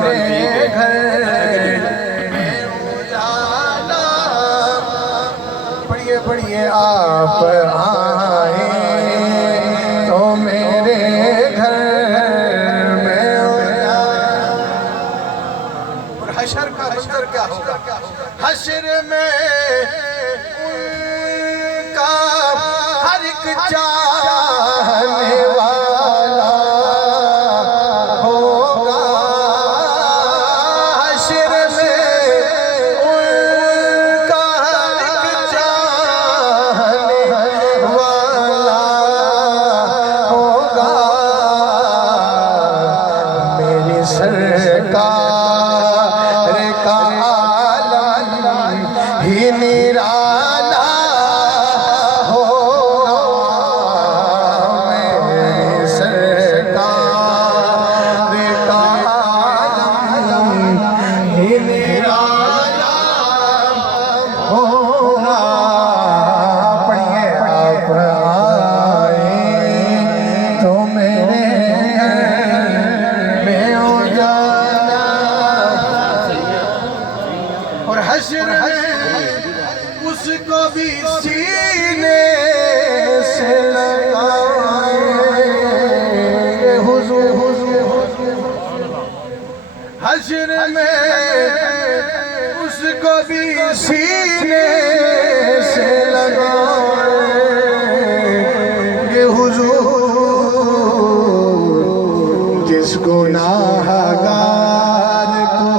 میرے گھر میں اجالا پڑھیے پڑھیے آپ آئے تو میرے گھر میں اجالا. اور حشر کا منظر کیا ہوگا؟ حشر میں ان کا ہر ایک چاہنے والا ہوگا. حشر میں ان کا ہر ایک چاہنے والا ہوگا. میری سرکار کا عالم ہی نرالا ہوگا. میری سرکار کا عالم ہی نرالا ہوگا. پڑھیے آپ آئے تو میرے میں اجالا. اور حشر میں اس کو بھی سینے سے لگائیں گے حضور. حشر میں اس کو بھی سینے سے لگائیں گے حضور. جس گناہ گار کو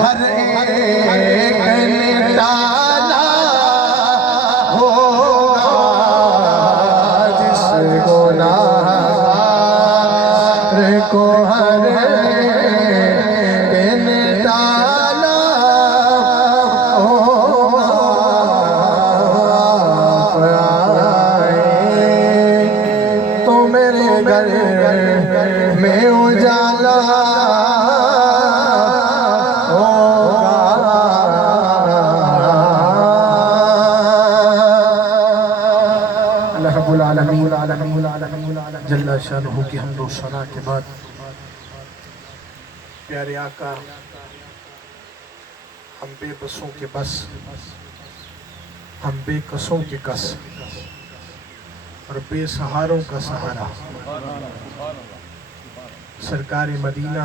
ہر ایک نے ڈالا ہوگا. جس گناہ گار کو ہر ایک نے ڈالا ہوگا. آپ آئے تو میرے گھر میں اجالا ہوگا. اللہ رب العالمین جل شانہ کی حمد و ثنا کے بعد پیارے آقا ہم بے بسوں کے بس، ہم بے کسوں کے کس اور بے سہاروں کا سہارا، سرکار مدینہ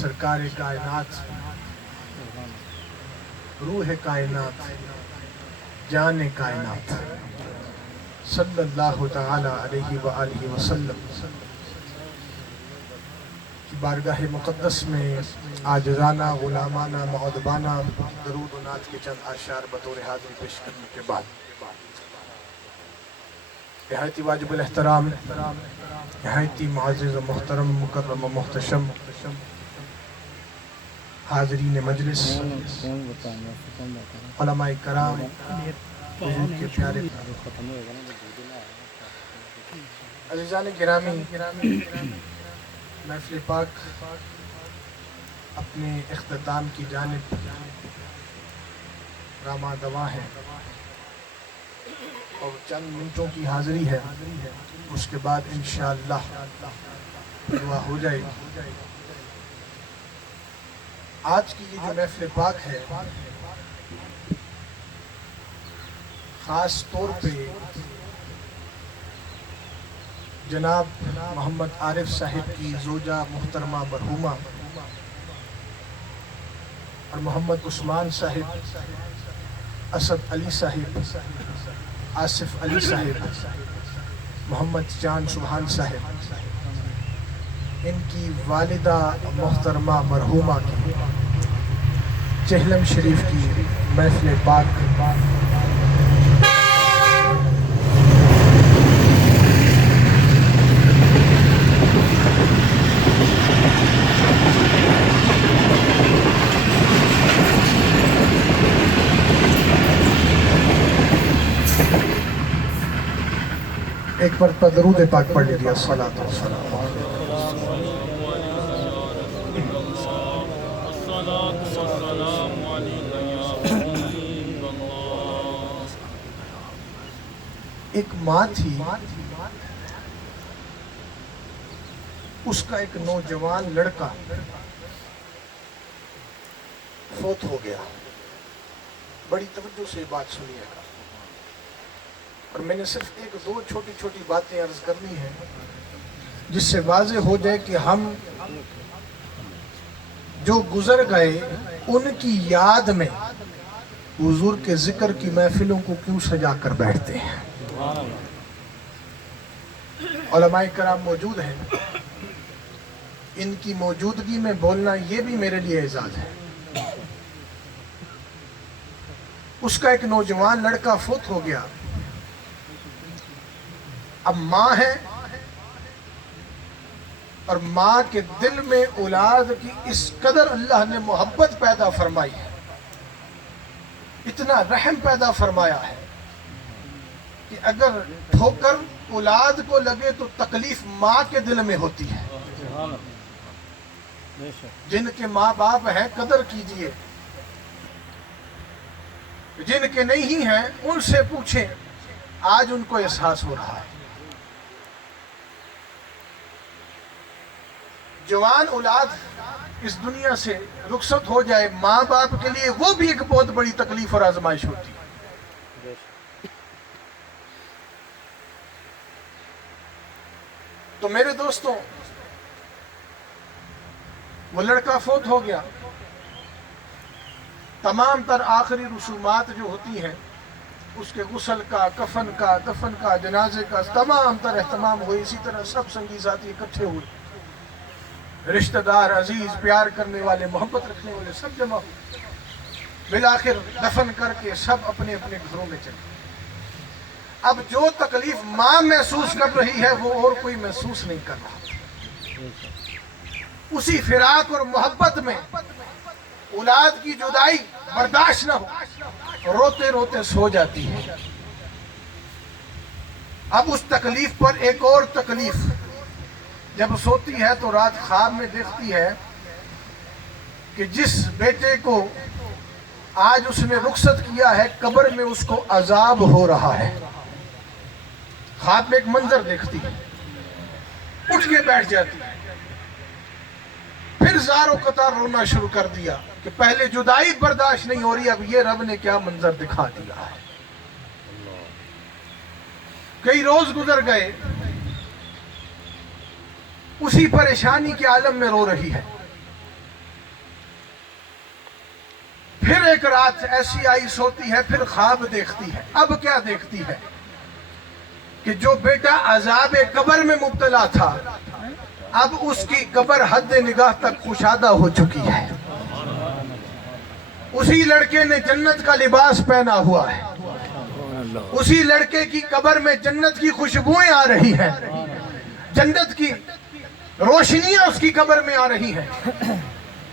سرکار کائنات، روح کائنات، جان کائنات صلی اللہ تعالی علیہ وآلہ وسلم کی بارگاہ مقدس میں عاجزانہ غلامانہ مؤدبانہ درود و نعت کے چند اشعار بطور حاضری پیش کرنے کے بعد نہایت واجب الاحترام، نہایت معزز و محترم مکرم و محتشم حاضرین مجلس، علماء کرام، حضور کے پیارے عزیزان گرامی، محفل پاک اپنے اختتام کی جانب راما دوا ہے اور چند منٹوں کی حاضری ہے. اس کے بعد انشاءاللہ دعا ہو جائے گی. آج کی یہ جو محفل پاک ہے خاص طور پہ جناب محمد عارف صاحب کی زوجہ محترمہ مرحومہ اور محمد عثمان صاحب، اسد علی صاحب، آصف علی صاحب، محمد جان سبحان صاحب، ان کی والدہ محترمہ مرحومہ کی چہلم شریف کی محفل پاک ایک مرتبہ درود پاک پڑھ لیجیے. الصلاۃ والسلام ایک ماں تھی اس کا ایک نوجوان لڑکا فوت ہو گیا. بڑی توجہ سے بات سنیے گا، اور میں نے صرف ایک دو چھوٹی چھوٹی باتیں عرض کرنی ہیں جس سے واضح ہو جائے کہ ہم جو گزر گئے ان کی یاد میں حضور کے ذکر کی محفلوں کو کیوں سجا کر بیٹھتے ہیں. علماء کرام موجود ہیں، ان کی موجودگی میں بولنا یہ بھی میرے لیے اعزاز ہے. اس کا ایک نوجوان لڑکا فوت ہو گیا. اب ماں ہے، اور ماں کے دل میں اولاد کی اس قدر اللہ نے محبت پیدا فرمائی ہے، اتنا رحم پیدا فرمایا ہے کہ اگر ٹھوکر اولاد کو لگے تو تکلیف ماں کے دل میں ہوتی ہے. جن کے ماں باپ ہیں قدر کیجئے، جن کے نہیں ہیں ان سے پوچھیں، آج ان کو احساس ہو رہا ہے. جوان اولاد اس دنیا سے رخصت ہو جائے، ماں باپ کے لیے وہ بھی ایک بہت بڑی تکلیف اور آزمائش ہوتی ہے. تو میرے دوستوں، وہ لڑکا فوت ہو گیا. تمام تر آخری رسومات جو ہوتی ہیں، اس کے غسل کا، کفن کا، دفن کا، جنازے کا تمام تر اہتمام ہوئے. اسی طرح سب سنگی ساتھی اکٹھے ہوئے، رشتہ دار، عزیز، پیار کرنے والے، محبت رکھنے والے سب جمع ہوئے. بالآخر دفن کر کے سب اپنے اپنے گھروں میں چلے. اب جو تکلیف ماں محسوس کر رہی ہے وہ اور کوئی محسوس نہیں کر رہا. اسی فراق اور محبت میں اولاد کی جدائی برداشت نہ ہو، روتے روتے سو جاتی ہے. اب اس تکلیف پر ایک اور تکلیف، جب سوتی ہے تو رات خواب میں دیکھتی ہے کہ جس بیٹے کو آج اس نے رخصت کیا ہے قبر میں اس کو عذاب ہو رہا ہے. خواب میں ایک منظر دیکھتی ہے، اٹھ کے بیٹھ جاتی ہے. پھر زار و قطار رونا شروع کر دیا کہ پہلے جدائی برداشت نہیں ہو رہی، اب یہ رب نے کیا منظر دکھا دیا ہے. کئی روز گزر گئے، اسی پریشانی کے عالم میں رو رہی ہے. پھر ایک رات ایسی آئی، سوتی ہے، پھر خواب دیکھتی ہے. اب کیا دیکھتی ہے کہ جو بیٹا عذاب قبر میں مبتلا تھا، اب اس کی قبر حد نگاہ تک کشادہ ہو چکی ہے. اسی لڑکے نے جنت کا لباس پہنا ہوا ہے، اسی لڑکے کی قبر میں جنت کی خوشبوئیں آ رہی ہیں، جنت کی روشنیاں اس کی قبر میں آ رہی ہیں.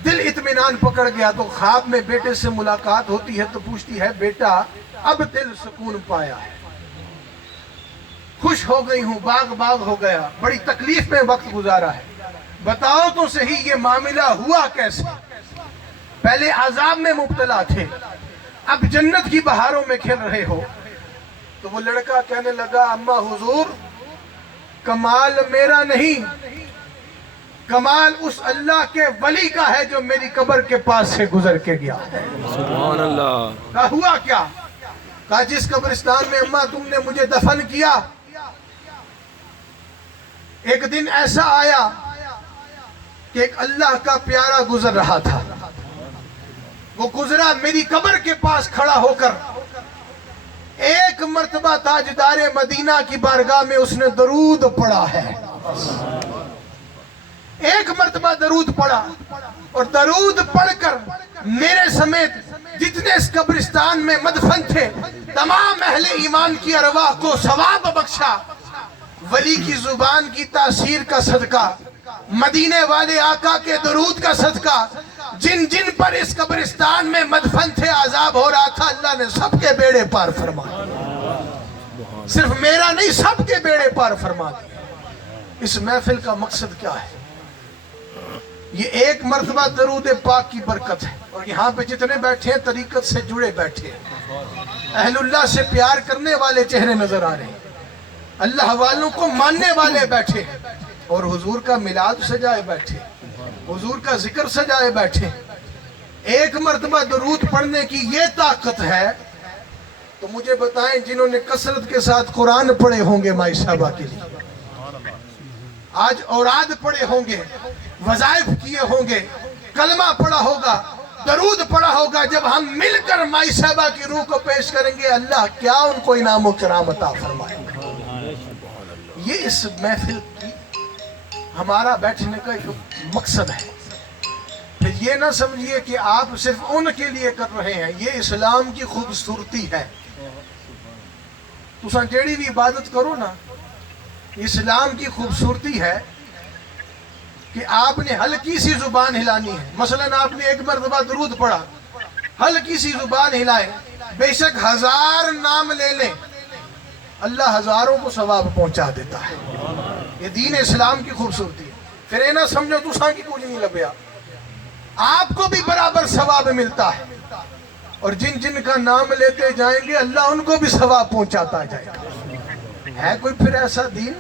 دل اطمینان پکڑ گیا تو خواب میں بیٹے سے ملاقات ہوتی ہے تو پوچھتی ہے، بیٹا اب دل سکون پایا ہے، خوش ہو گئی ہوں، باغ باغ ہو گیا، بڑی تکلیف میں وقت گزارا ہے، بتاؤ تو صحیح یہ معاملہ ہوا کیسے؟ پہلے عذاب میں مبتلا تھے، اب جنت کی بہاروں میں کھیل رہے ہو. تو وہ لڑکا کہنے لگا، اما حضور، کمال میرا نہیں، کمال اس اللہ کے ولی کا ہے جو میری قبر کے پاس سے گزر کے گیا. سبحان اللہ. کہا ہوا کیا؟ کہا جس قبرستان میں اما تم نے مجھے دفن کیا، ایک دن ایسا آیا کہ ایک اللہ کا پیارا گزر رہا تھا. وہ گزرا میری قبر کے پاس کھڑا ہو کر ایک مرتبہ تاجدار مدینہ کی بارگاہ میں اس نے درود پڑھا ہے. ایک مرتبہ درود پڑھا، اور درود پڑھ کر میرے سمیت جتنے اس قبرستان میں مدفن تھے تمام اہل ایمان کی ارواح کو ثواب بخشا. ولی کی زبان کی تاثیر کا صدقہ، مدینے والے آقا کے درود کا صدقہ، جن جن پر اس قبرستان میں مدفن تھے عذاب ہو رہا تھا، اللہ نے سب کے بیڑے پار فرما دیا. صرف میرا نہیں، سب کے بیڑے پار فرما دیا. اس محفل کا مقصد کیا ہے؟ یہ ایک مرتبہ درود پاک کی برکت ہے. اور یہاں پہ جتنے بیٹھے ہیں طریقت سے جڑے بیٹھے ہیں، اہل اللہ سے پیار کرنے والے چہرے نظر آ رہے ہیں، اللہ والوں کو ماننے والے بیٹھے ہیں. اور حضور کا میلاد سجائے بیٹھے, حضور کا ذکر سجائے بیٹھے, ایک مرتبہ درود پڑھنے کی یہ طاقت ہے, تو مجھے بتائیں جنہوں نے کثرت کے ساتھ قرآن پڑھے ہوں گے مائی صاحبہ کے لیے, آج اوراد پڑھے ہوں گے, وظائف کیے ہوں گے, کلمہ پڑھا ہوگا, درود پڑھا ہوگا, جب ہم مل کر مائی صاحبہ کی روح کو پیش کریں گے, اللہ کیا ان کو انعام و کرام عطا فرمائے گا. یہ اس محفل کی ہمارا بیٹھنے کا ایک مقصد ہے. پھر یہ نہ سمجھیے کہ آپ صرف ان کے لیے کر رہے ہیں, یہ اسلام کی خوبصورتی ہے. تساں جیڑی بھی عبادت کرو نا, اسلام کی خوبصورتی ہے کہ آپ نے ہلکی سی زبان ہلانی ہے. مثلا آپ نے ایک مرتبہ درود پڑھا, ہلکی سی زبان ہلائے, بے شک 1000 نام لے لیں, اللہ ہزاروں کو ثواب پہنچا دیتا ہے. یہ دین اسلام کی خوبصورتی ہے. پھر یہ نہ سمجھو تساں کی کچھ نہیں لبیا, آپ کو بھی برابر ثواب ملتا ہے, اور جن جن کا نام لیتے جائیں گے اللہ ان کو بھی ثواب پہنچاتا جائے گا. ہے کوئی پھر ایسا دین,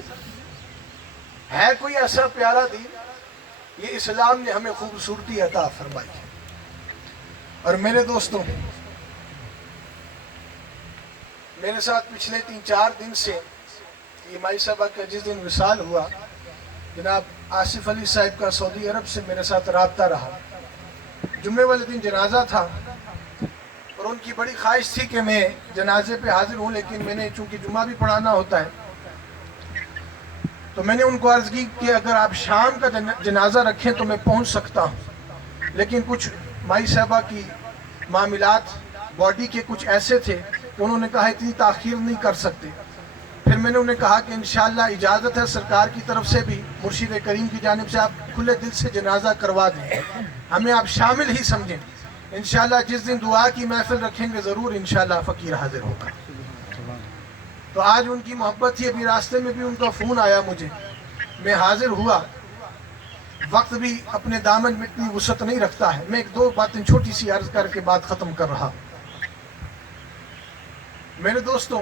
ہے کوئی ایسا پیارا دین. یہ اسلام نے ہمیں خوبصورتی عطا فرمائی ہے. اور میرے دوستوں, میرے ساتھ پچھلے 3-4 دن سے یہ مائی صاحبہ کا جس دن وصال ہوا, جناب آصف علی صاحب کا سعودی عرب سے میرے ساتھ رابطہ رہا. جمعے والے دن جنازہ تھا, اور ان کی بڑی خواہش تھی کہ میں جنازے پہ حاضر ہوں, لیکن میں نے چونکہ جمعہ بھی پڑھانا ہوتا ہے, تو میں نے ان کو عرض کی کہ اگر آپ شام کا جنازہ رکھیں تو میں پہنچ سکتا ہوں, لیکن کچھ مائی صاحبہ کی معاملات باڈی کے کچھ ایسے تھے کہ انہوں نے کہا اتنی تاخیر نہیں کر سکتے. پھر میں نے انہیں کہا کہ انشاءاللہ اجازت ہے سرکار کی طرف سے بھی, مرشد کریم کی جانب سے, آپ کھلے دل سے جنازہ کروا دیں, ہمیں آپ شامل ہی سمجھیں. انشاءاللہ جس دن دعا کی محفل رکھیں گے ضرور انشاءاللہ فقیر حاضر ہوگا. تو آج ان کی محبت تھی, ابھی راستے میں بھی ان کا فون آیا مجھے, میں حاضر ہوا. وقت بھی اپنے دامن میں اتنی وسعت نہیں رکھتا ہے. میں 1-2 باتیں چھوٹی سی عرض کر کے بات ختم کر رہا. میرے دوستوں,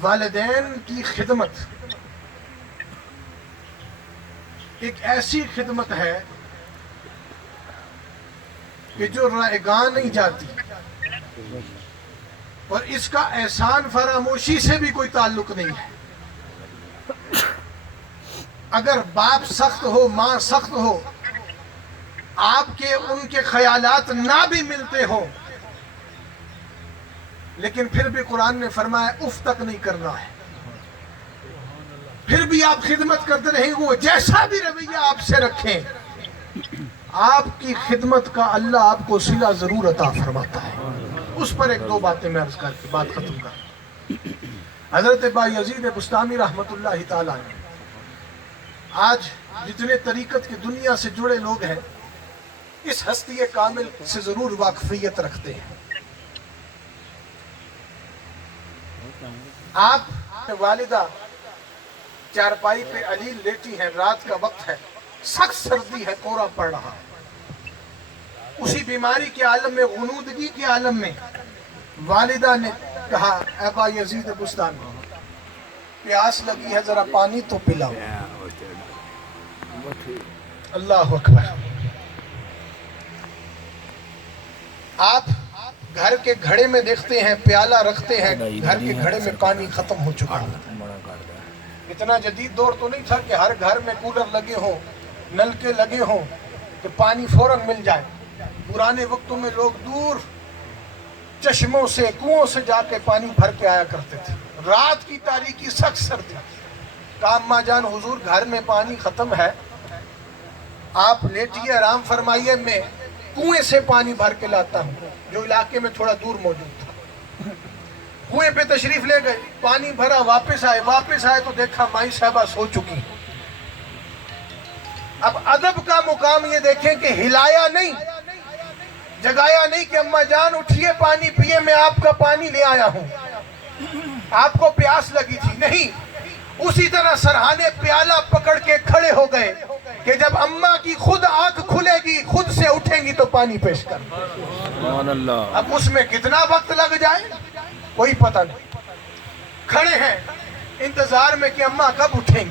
والدین کی خدمت ایک ایسی خدمت ہے کہ جو رائگاں نہیں جاتی, اور اس کا احسان فراموشی سے بھی کوئی تعلق نہیں ہے. اگر باپ سخت ہو, ماں سخت ہو, آپ کے ان کے خیالات نہ بھی ملتے ہو, لیکن پھر بھی قرآن نے فرمایا اف تک نہیں کرنا ہے. پھر بھی آپ خدمت کرتے رہیں گے, وہ جیسا بھی رویہ آپ سے رکھیں, آپ کی خدمت کا اللہ آپ کو صلہ ضرور عطا فرماتا ہے. اس پر 1-2 باتیں میں عرض کر کے بات ختم کر. حضرت بایزید بستامی رحمت اللہ تعالیٰ نے, آج جتنے طریقت کی دنیا سے جڑے لوگ ہیں اس ہستی کامل سے ضرور واقفیت رکھتے ہیں. آپ والدہ چارپائی پہ علیل لیٹی ہیں, رات کا وقت ہے, سخت سردی ہے, کورا پڑ رہا ہے. اسی بیماری کے عالم میں, غنودگی کے عالم میں, والدہ نے کہا اے بایزید بستانی, پیاس لگی ہے, ذرا پانی تو پلاؤ. اللہ اکبر. آپ گھر کے گھڑے میں دیکھتے ہیں پیالہ رکھتے ہیں, گھر کے گھڑے میں پانی ختم ہو چکا ہے. اتنا جدید دور تو نہیں تھا کہ ہر گھر میں کولر لگے ہوں, نلکے لگے ہوں کہ پانی فوراً مل جائے. پرانے وقتوں میں لوگ دور چشموں سے, کنووں سے جا کے پانی بھر کے آیا کرتے تھے. رات کی تاریکی, سخت سردی. کہا اماں جان حضور گھر میں پانی ختم ہے, آپ لیٹیے, آرام فرمائیے, میں کنویں سے پانی بھر کے لاتا ہوں, جو علاقے میں تھوڑا دور موجود تھا. کنویں پہ تشریف لے گئے, پانی بھرا, واپس آئے تو دیکھا مائی صاحبہ سو چکی. اب ادب کا مقام یہ دیکھیں کہ ہلایا نہیں, جگایا نہیں کہ اماں جان اٹھیے پانی پیئے, میں آپ کا پانی لے آیا ہوں, آپ کو پیاس لگی تھی. نہیں, اسی طرح سرہانے پیالہ پکڑ کے کھڑے ہو گئے کہ جب اماں کی خود آنکھ کھلے گی, خود سے اٹھیں گی تو پانی پیش کر. سبحان اللہ. اب اس میں کتنا وقت لگ جائے کوئی پتہ نہیں. کھڑے ہیں انتظار میں کہ اماں کب اٹھیں گی.